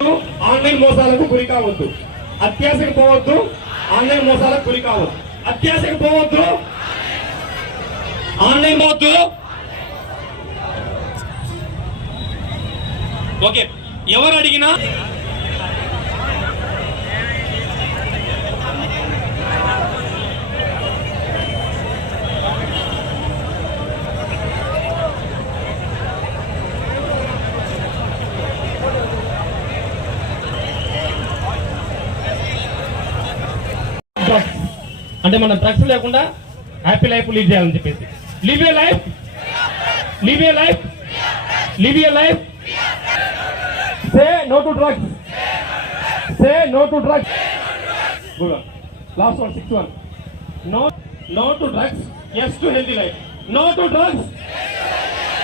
ఆన్లైన్ మోసాలకు గురి కావద్దు, అత్యాశకు పోవద్దు, ఆన్లైన్ మోసాలకు గురి కావద్దు, అత్యాశకు పోవద్దు, ఆన్లైన్ పోవద్దు. ఓకే, ఎవరు అడిగినా అంటే మనం డ్రగ్స్ లేకుండా హ్యాపీ లైఫ్ లీడ్ చేయాలని చెప్పేసి live a life, live a life, live a life. Say no to drugs, say no to drugs. Good one. Last one, 6th one. No to drugs, yes to healthy life. No to drugs,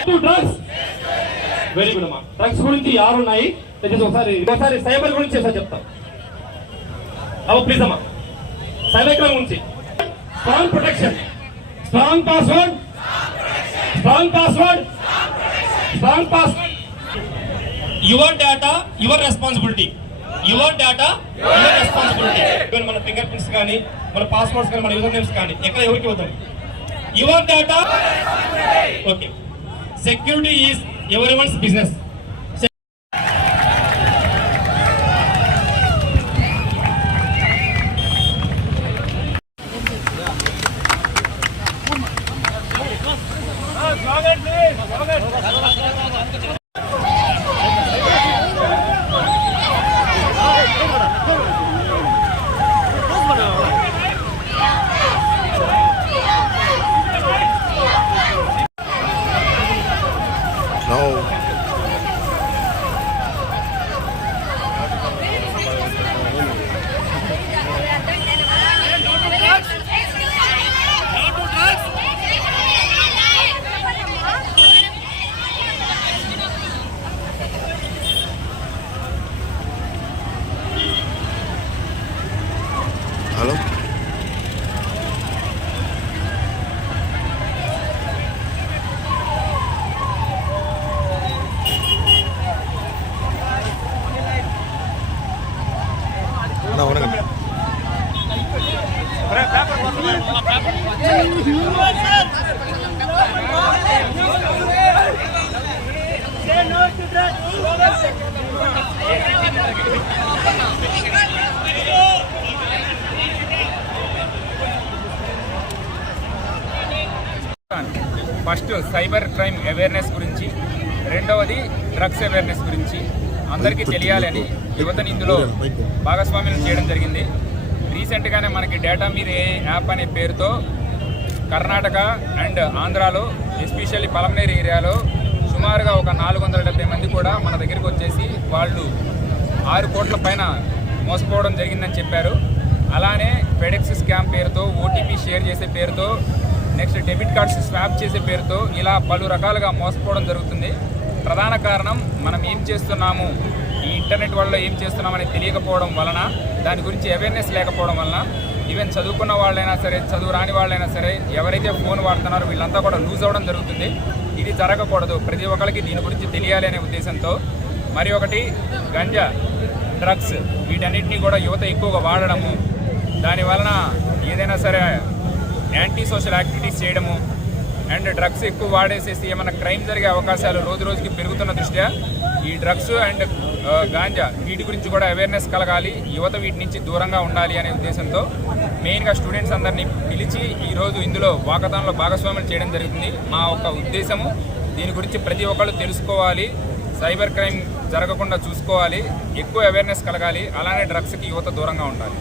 to drugs. Very good అమ్మా. Drugs గురించి యారు ఉన్నాయి ఒకసారి cyber గురించి చెప్తాం. Please అమ్మా, cyber crime గురించి. Strong protection, strong password, strong password, strong password. Your data your responsibility, your data your responsibility. మన ఫింగర్ ప్రింట్స్ కానీ, మన పాస్వర్డ్స్ కానీ, మన యూజర్ నేమ్స్ కానీ ఎక్కడ ఎవరికి వద్దాం. Your data. Okay, security is everyone's business. Hello, first cyber crime awareness గురించి, రెండవది డ్రగ్స్ అవేర్నెస్ గురించి అందరికీ తెలియాలని యువతని ఇందులో భాగస్వామ్యం చేయడం జరిగింది. రీసెంట్గానే మనకి డేటా మీద ఏ యాప్ అనే పేరుతో కర్ణాటక అండ్ ఆంధ్రాలో, ఎస్పెషల్లీ పలమనేరు ఏరియాలో సుమారుగా ఒక 470 మంది కూడా మన దగ్గరికి వచ్చేసి వాళ్ళు 6 కోట్ల పైన మోసపోవడం జరిగిందని చెప్పారు. అలానే ఫెడెక్స్ స్కామ్ పేరుతో, ఓటీపీ షేర్ చేసే పేరుతో, నెక్స్ట్ డెబిట్ కార్డ్స్ స్వాప్ చేసే పేరుతో ఇలా పలు రకాలుగా మోసపోవడం జరుగుతుంది. ప్రధాన కారణం మనం ఏం చేస్తున్నాము, ఈ ఇంటర్నెట్ వల్ల ఏం చేస్తున్నామని తెలియకపోవడం వలన, దాని గురించి అవేర్నెస్ లేకపోవడం వలన ఈవెన్ చదువుకున్న వాళ్ళైనా సరే, చదువు రాని వాళ్ళైనా సరే, ఎవరైతే ఫోన్ వాడుతున్నారో వీళ్ళంతా కూడా లూజ్ అవ్వడం జరుగుతుంది. ఇది జరగకూడదు, ప్రతి ఒక్కరికి దీని గురించి తెలియాలి అనే ఉద్దేశంతో. మరి ఒకటి గంజా, డ్రగ్స్, వీటన్నిటినీ కూడా యువత ఎక్కువగా వాడడము, దానివలన ఏదైనా సరే యాంటీ సోషల్ యాక్టివిటీస్ చేయడము అండ్ డ్రగ్స్ ఎక్కువ వాడేసేసి ఏమైనా క్రైమ్ జరిగే అవకాశాలు రోజు రోజుకి పెరుగుతున్న దృష్ట్యా ఈ డ్రగ్స్ అండ్ గాంజా వీటి గురించి కూడా అవేర్నెస్ కలగాలి, యువత వీటి నుంచి దూరంగా ఉండాలి అనే ఉద్దేశంతో మెయిన్గా స్టూడెంట్స్ అందరినీ పిలిచి ఈరోజు ఇందులో వాకథాన్లో భాగస్వామ్యం చేయడం జరుగుతుంది. మా ఒక ఉద్దేశము దీని గురించి ప్రతి ఒక్కళ్ళు తెలుసుకోవాలి, సైబర్ క్రైమ్ జరగకుండా చూసుకోవాలి, ఎక్కువ అవేర్నెస్ కలగాలి, అలానే డ్రగ్స్కి యువత దూరంగా ఉండాలి.